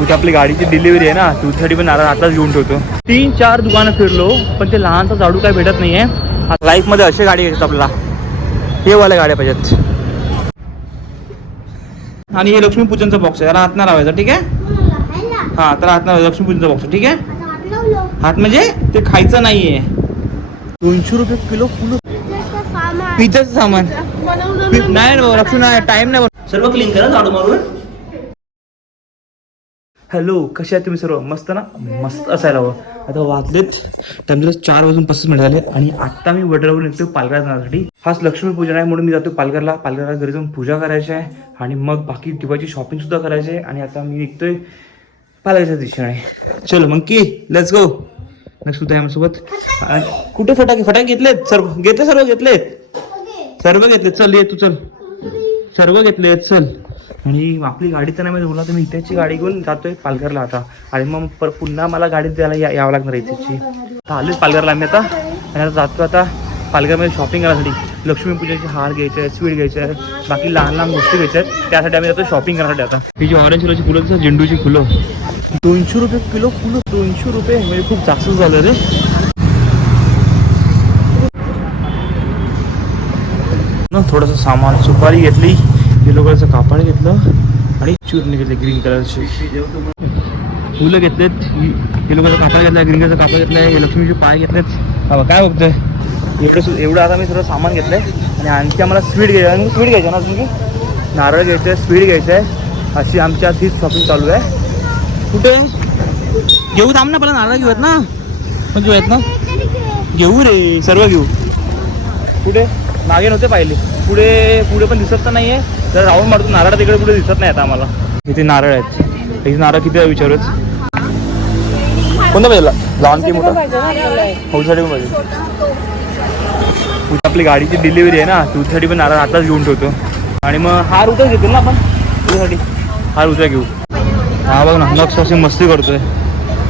उद्या आपली गाडीची डिलिव्हरी आहे ना तुझ्यासाठी पण नारळ आताच घेऊन ठेवतो. तीन चार दुकानं फिरलो पण ते लहानसा झाडू काय भेटत नाहीये. लाईफमध्ये अशी गाडी येतात आपल्याला. हे वाल्या गाड्या पाहिजेत. आणि हे लक्ष्मीपूजनचा बॉक्स आहे. याला हात नाही लावायचा ठीक आहे? हा तर हात नाही लक्ष्मीपूजनचा बॉक्स ठीक आहे? हात म्हणजे ते खायचं नाहीये. दोनशे रुपये किलो फुलं. पिझ्झाचं सामान. नाही नाही टाइम नाही. सर्व क्लीन करा झाडू मारून. हॅलो कसे आहे तुम्ही सर्व? मस्त ना? मस्त असायला हवं. आता वाजलेच टाइम चार वाजून पस्तीस मिनिट झाले आणि आत्ता मी वडरावर निघतो पालघर जाण्यासाठी. हाच लक्ष्मी पूजन आहे म्हणून मी जातो पालघरला. पालघरला घरी जाऊन पूजा करायची आहे आणि मग बाकी दिवाळीची शॉपिंग सुद्धा करायची आहे आणि आता मी निघतोय पालघरच्या दिशेने. चलो मग की? लेट्स गो नेक्स्ट सुद्धा आमच्यासोबत. कुठे फटाके? फटाके घेतलेत? सर्व घेतले सर्व? घेतलेत? सर्व घेतलेत. चल ये तू चल. सर्व घेतलेत. चल. आणि आपली गाडी तर नाही माहिती बोला तर मी इथेची गाडी घेऊन जातोय पालघरला आता. आणि मग पर पुन्हा मला गाडी द्यायला या- यावं लागणार इथेची. आता आलोच पालघरला आम्ही आता. आणि आता जातो आता पालघरमध्ये शॉपिंग करण्यासाठी लक्ष्मीपूजेचे हार घ्यायचे आहे स्वीट घ्यायचे आहे बाकी लहान लहान गोष्टी घ्यायच्या आहेत. त्यासाठी आम्ही जातो शॉपिंग करण्यासाठी आता. ही जी ऑरेंज कलरची फुलं दिसतात, झेंडूची फुलं. दोनशे रुपये किलो फुलं दोनशे रुपये. म्हणजे खूप जास्त झालं रे. थोडंसं सामान सुपारी घेतली. येलो कलरचं कापड घेतलं आणि चूर्ण घेतले ग्रीन कलरचे फुलं घेतलेत येलो कलरचं कापड घेतलं ग्रीन कलरचं कापड घेतलंय हे लक्ष्मीचे पाय घेतलेत. बाबा काय बघतोय? एवढं एवढं आता मी सर्व सामान घेतलंय आणि आणखी आम्हाला स्वीट घ्यायचं आहे स्वीट घ्यायचं ना तुम्ही नारळ घ्यायचं आहे स्वीट घ्यायचं आहे अशी आमची आज हीच शॉपिंग चालू आहे. कुठे? घेऊ थांब ना पहिला नारळ घेऊयात ना. मग घेऊयात ना. घेऊ रे सर्व घेऊ. पुढे मागे नव्हते पाहिले. पुढे पुढे पण दिसत तर नाहीये. जर राऊंड मारतो नारळ तिकडे पुढे दिसत नाही आता आम्हाला. इथे नारळ आहेत. इथे नारळ किती आहे विचारूच. कोणता पाहिजे? लहान की मोठा? होऊसाठी पण पाहिजे. उद्या आपली गाडीची डिलिव्हरी आहे ना तुझ्यासाठी पण नारळ आताच घेऊन ठेवतो. आणि मग हार उद्या घेतो ना आपण? तुझ्यासाठी. हार उद्या घेऊ. हा बघ ना नक्ष अशी मस्ती करतोय.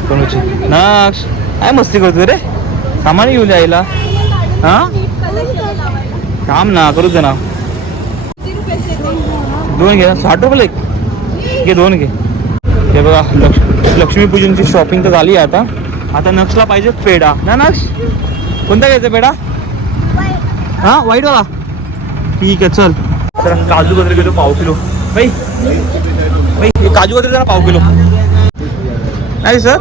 कोणाची? नक्ष. काय मस्ती करतोय रे? सामान घेऊन यायला हा? काम ना करू दे ना. दोन घे ना साठ रुपये एक. घे दोन घे. हे बघा लक्ष लक्ष्मीपूजनची शॉपिंग तर झाली आहे आता. आता नक्षला पाहिजे पेढा. ना नक्ष? कोणता घ्यायचा पेढा? हा वाईट वाला ठीक आहे चल. तर काजू कतरी घेतो पाव किलो. बाई. बाई काजू कतरी जरा पाव किलो. नाही सर?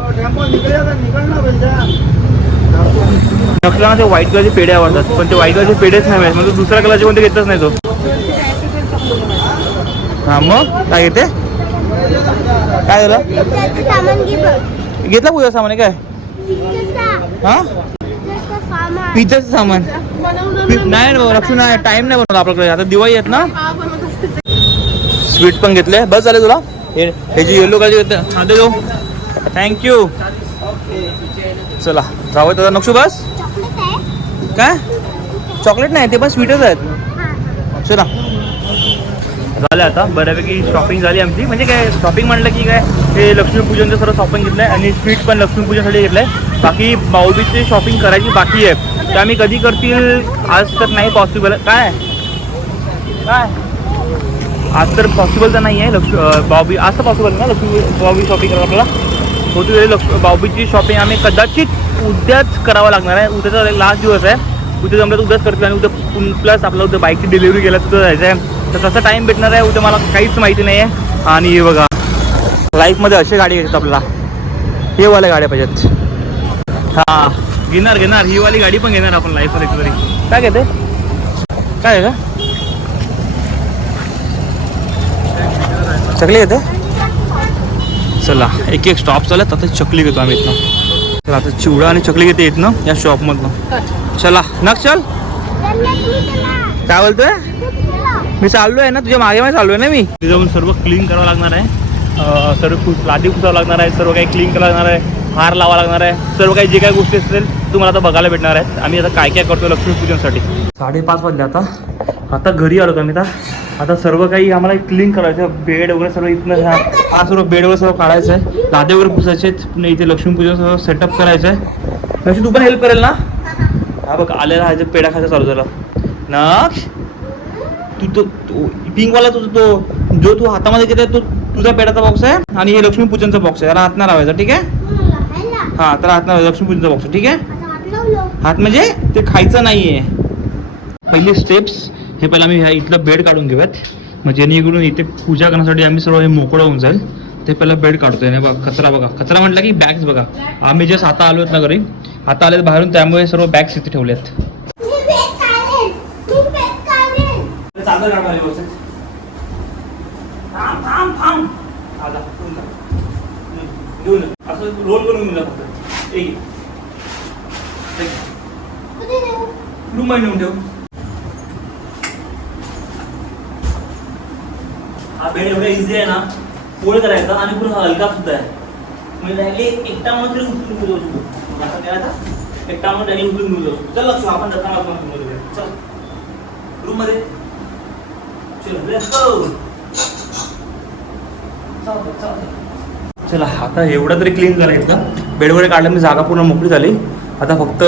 नक्षला ना ते व्हाईट कलरचे पेढे आवडतात पण ते व्हाईट कलरचे पेढेच नाही मिळत. म्हणजे दुसऱ्या कलरचे कोणते घेतच नाही तो. हा मग? काय घेते? काय झालं? घेतला पूजा सामान आहे काय? हा? पिझ्झाचं सामान. नाही ना बाबा नाही टाइम नाही बनवला आपल्याकडे. आता दिवाळी आहेत ना? स्वीट पण घेतले. बस झाले तुला? हे हे जी येलो कलरची घेतले हा दे थँक्यू चला. जाऊ दादा. नक्षू बस. काय? चॉकलेट नाही ते पण स्वीटच आहेत. चला झालं आता बऱ्यापैकी शॉपिंग झाली आमची. म्हणजे काय शॉपिंग म्हणलं की काय हे लक्ष्मीपूजनचं सर्व शॉपिंग घेतलं आहे आणि स्वीट पण लक्ष्मीपूजनसाठी घेतलं आहे बाकी भाऊबीजची शॉपिंग करायची बाकी आहे ते आम्ही कधी करतील आज तर नाही पॉसिबल काय? काय? आज तर पॉसिबल तर नाही आहे लक्ष्मी भाऊबी आज तर पॉसिबल ना लक्ष्मी भाऊबी शॉपिंग करायला आपल्याला? होती तरी लक्ष्मी भाऊबीजची शॉपिंग आम्ही कदाचित उद्याच करावं लागणार आहे. उद्याचा लास्ट दिवस आहे. उद्या जमलं तर उद्याच करतील आणि उद्या प्लस आपलं उद्या बाईकची डिलिव्हरी गेल्या तिथं जायचं आहे. तर तसा टाईम भेटणार आहे. उद्या मला काहीच माहिती नाही आहे आणि हे बघा. लाईफमध्ये अशी गाडी घेतात आपल्याला. हे वाल्या गाड्या पाहिजेत. हां. घेणार घेणार. ही वाली गाडी पण घेणार आपण लाईफमध्ये तरी काय घेते? काय आहे का? चकली घेते? चला. एक एक स्टॉप चालत. आता चकली घेतो आम्ही इथं चला आता चिवडा आणि चकली घेते इथनं या शॉप मधनं चला नक चल. काय बोलतोय? मी चाललो आहे ना तुझ्या मागे मागे चाललो आहे ना मी. तिथे जाऊन सर्व क्लीन करावं लागणार आहे. सर्व फुस लादी पुसावं लागणार आहे सर्व काही क्लीन करावं लागणार आहे. हार लावा लागणार आहे. सर्व काही जे काही गोष्टी असतील तुम्हाला आता बघायला भेटणार आहेत. आम्ही आता काय काय करतो लक्ष्मीपूजनसाठी साडेपाच वाजले आता. आता घरी आलो आम्ही आता? आता सर्व काही आम्हाला क्लीन करायचं बेड वगैरे सर्व इथनं हा सर्व बेड वगैरे सर्व काढायचं आहे. लादे वगैरे पुसायचे पुन्हा इथे लक्ष्मीपूजन सर्व सेटअप करायचं आहे. तशी तू पण हेल्प करेल ना? हा बघ आलेला हा जे पेढा खायचा चालू झाला. नक्ष तू तो पिंकवाला तुझा तो जो तू हातामध्ये घेते तो तुझा पेड्याचा बॉक्स आहे आणि हे लक्ष्मीपूजनचा बॉक्स आहे. त्याला हात लावायचा ठीक आहे? हा त्याला हात नाही लक्ष्मीपूजनचा बॉक्स ठीक आहे? हात म्हणजे ते खायचं नाहीये. पहिले स्टेप्स हे पहिला मी ह्या इथलं बेड काढून घेऊयात. मग जेणेकरून इथे पूजा करण्यासाठी आम्ही सर्व हे मोकळं होऊन जाईल. ते पहिला बेड काढतोय. ना बघा कचरा बघा. कचरा म्हटलं की बॅग्स बघा. आम्ही जस्ट आता आलो ना घरी आता आले बाहेरून त्यामुळे सर्व बॅग्स इथे ठेवल्यात. चादर काढ मला व्यवस्थित. थांब, थांब, थांब. हा, जा, घेऊन असं रोल करून दिला फक्त. एक. एक. रूममध्ये नेऊन ठेव. हा बेड एवढा इझी आहे ना पोळ करायचा आणि पूर्ण हलका सुद्धा आहे. म्हणजे राहिले एकटा म्हणून तरी उचलून घेऊ शकतो. असं करायचा एकटा म्हणून डायरेक्ट उचलून घेऊ शकतो. चल लक्ष आपण जाताना आपण रूममध्ये चल. रूममध्ये. चल लेट्स गो चला आता एवढं तरी क्लीन झालं इथं बेड वगैरे काढलं मी जागा पूर्ण मोकळी झाली. आता फक्त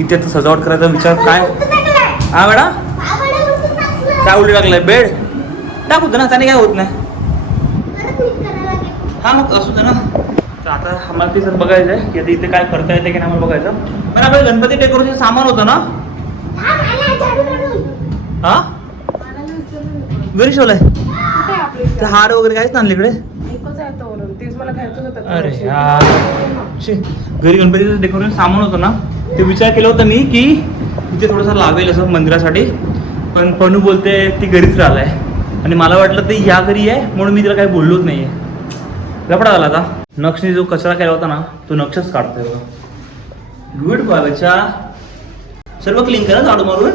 इथे आता सजावट करायचा विचार. काय? हा मॅडम? काय उलट टाकलंय बेड? टाकू ना त्याने काय होत नाही. हा मग असू दे ना. तर आता आम्हाला ते सर बघायचं आहे की आता इथे काय करता येते की नाही आम्हाला बघायचं. पण आपलं गणपती डेकोरेशन सामान होतं ना? हा? घरी ठेवलंय? हार वगैरे काहीच ना आणले इकडे? अरे यार. घरी गणपतीचं डेकोरेशन सामान होतं ना ते विचार केला होता मी की इथे थोडंसं लावेल असं मंदिरासाठी. पण पनू बोलते ती घरीच राहिलाय. आणि मला वाटलं ते या घरी आहे म्हणून मी तिला काही बोललोच नाही आहे लपडा झाला आता. नक्षने जो कचरा केला होता ना तो नक्षच काढतोय गुड बाबाच्या सर्व क्लीन करा झाडू मारून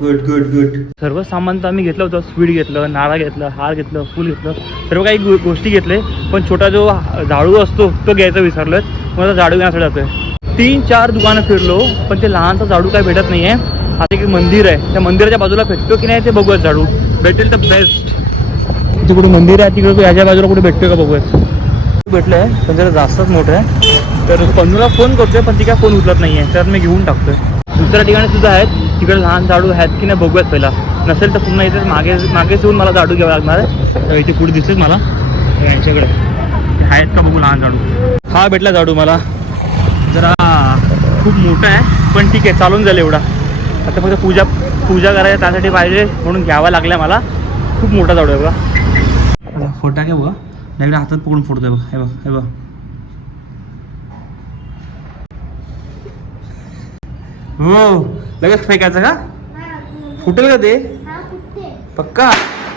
गुड गुड गुड सर्व सामान तर आम्ही घेतलं होतं. स्वीट घेतलं नारळ घेतलं हार घेतलं फुल घेतलं. सर्व काही गोष्टी घेतले पण छोटा जो झाडू असतो तो घ्यायचा विसरलोय. आता झाडू घेण्यासाठी जातोय. तीन चार दुकानं फिरलो पण ते लहानसा झाडू काय भेटत नाहीये. आता एक मंदिर आहे. त्या मंदिराच्या बाजूला भेटतो की नाही ते बघूयात झाडू. भेटेल तर बेस्ट तिथे कुठे मंदिर आहे तिकडे याच्या बाजूला कुठे भेटतोय का बघूयात. भेटलंय पण जरा जास्तच मोठं आहे. तर पन्नूला फोन करतोय पण ती काय फोन उचलत नाहीये. तर मी घेऊन टाकतोय. दुसऱ्या ठिकाणी सुद्धा आहेत. तिकडे लहान झाडू आहेत की नाही बघूयात पहिला. नसेल तर पुन्हा इथे मागे मागेच येऊन मला झाडू घ्यावं लागणार आहे. तर इथे कुठे दिसतेच मला. यांच्याकडे. आहेत का बघू लहान झाडू. हा भेटला झाडू मला. जरा खूप मोठा आहे पण ठीक आहे चालून जाईल एवढा. आता फक्त पूजा पूजा करायला त्यासाठी पाहिजे म्हणून घ्यावा लागला मला. खूप मोठा झाडू आहे बघा. फोटा घ्या बघा. डायरेक्ट हातात पकडून फोडतोय बघा. हे बघ हे बघ. हो. लगेच फेकायचं का? फुटेल का ते? पक्का?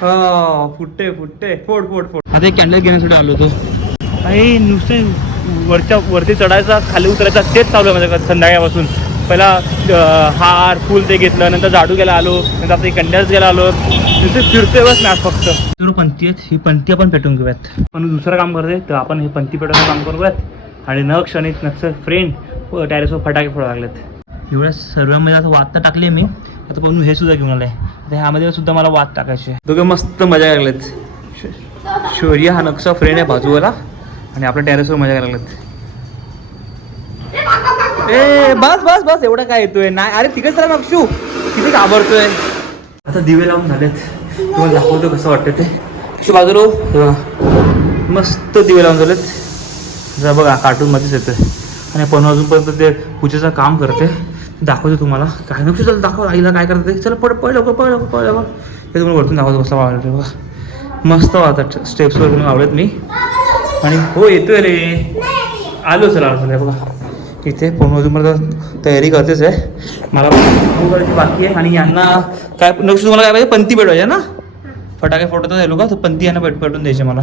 हो फुटते फुटते. फोड फोड फोड. आता एक कॅन्डल घेण्यासाठी आलो होतो. काही नुसते वरच्या वरती चढायचा खाली उतरायचा तेच चालू आहे माझ्या संध्याकाळपासून. पहिला हार फुल ते घेतलं नंतर झाडू गेला आलो नंतर आपली कॅन्डल्स गेला आलो. नुसते फिरतोय बस मॅच फक्त. सर्व पंथी आहेत ही पंथी आपण पेटवून घेऊयात. पण दुसरं काम करते तर आपण हे पंथी पेटवण्याचं काम करूयात. आणि नक्ष आणि नक्ष फ्रेंड टॅरेसवर फटाके फोडा लागलेत. एवढ्या सर्वांमध्ये आता वाद तर टाकले मी. आता पण हे सुद्धा घेऊन आलंय. आता ह्यामध्ये सुद्धा मला वाद टाकायचे दोघे मस्त मजा लागलेत. शौर्य हा नक्सा फ्रेंड आहे बाजूवाला. आणि आपल्या टेरेसवर मजा करायला लागलेत. ए बस बस बस. एवढं काय येतोय? नाही अरे तिकडे चला नक्षू किती घाबरतोय. आता दिवे लावून झालेत. तुम्हाला दाखवतो कसं वाटतं ते. बाजूलो बाजूला हो. मस्त दिवे लावून झालेत. जरा बघा कार्टून मध्येच येतोय. आणि पण अजूनपर्यंत ते पूजेचं काम करते दाखवतो तुम्हाला. काय नको चल दाखव. आईला काय करते चल पड पळ लवकर पळ लवकर पळ लवकर. हे तुम्हाला वरतून दाखवतो कसं वाढलं बघा मस्त वाहतात स्टेप्सवर तुम्ही आवडत मी. आणि हो येतोय रे. आलो चला आलो बघा. इथे पण मला तयारी करतेच आहे. मला करायची बाकी आहे आणि यांना काय नक्की तुम्हाला काय पाहिजे? पंती भेटवायचे ना? फटाके फोडतात हे लोक. तर पंथी यांना भेट पेटून द्यायचे मला.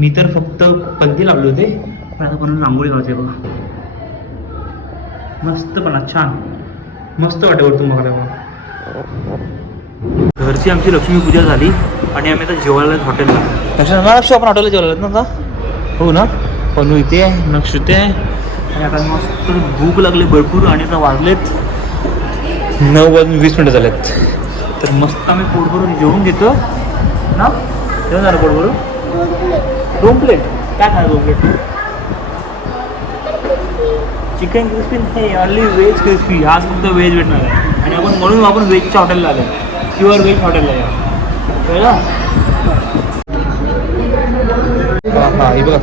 मी तर फक्त पंथी लावले होते. पण आता बनवून रांगोळी लावते बघा. मस्त पण छान. मस्त वाटे वरतून बघायला बघा घरची आमची लक्ष्मी पूजा झाली आणि आम्ही आता जेवायला हॉटेलला लक्ष्मी लक्ष आपण हॉटेलला जेवायला ना आता? हो ना. पनू इथे आहे नक्ष इथे आहे. आणि आता मस्त भूक लागली भरपूर आणि आता वाजलेत नऊ वाजून वीस मिनटं झालेत. तर मस्त आम्ही पोट भरून जेवून घेतो. ना? जेवण झालं पोट भरून दोन प्लेट काय खाणार दोन प्लेट चिकन क्रिस्पी नाही ऑनली व्हेज क्रिस्पी आज फक्त व्हेज भेटणार आहे. आणि आपण म्हणून आपण व्हेजच्या हॉटेलला आलो प्युअर व्हेज हॉटेलला या कळलं? हा हा हे बघा.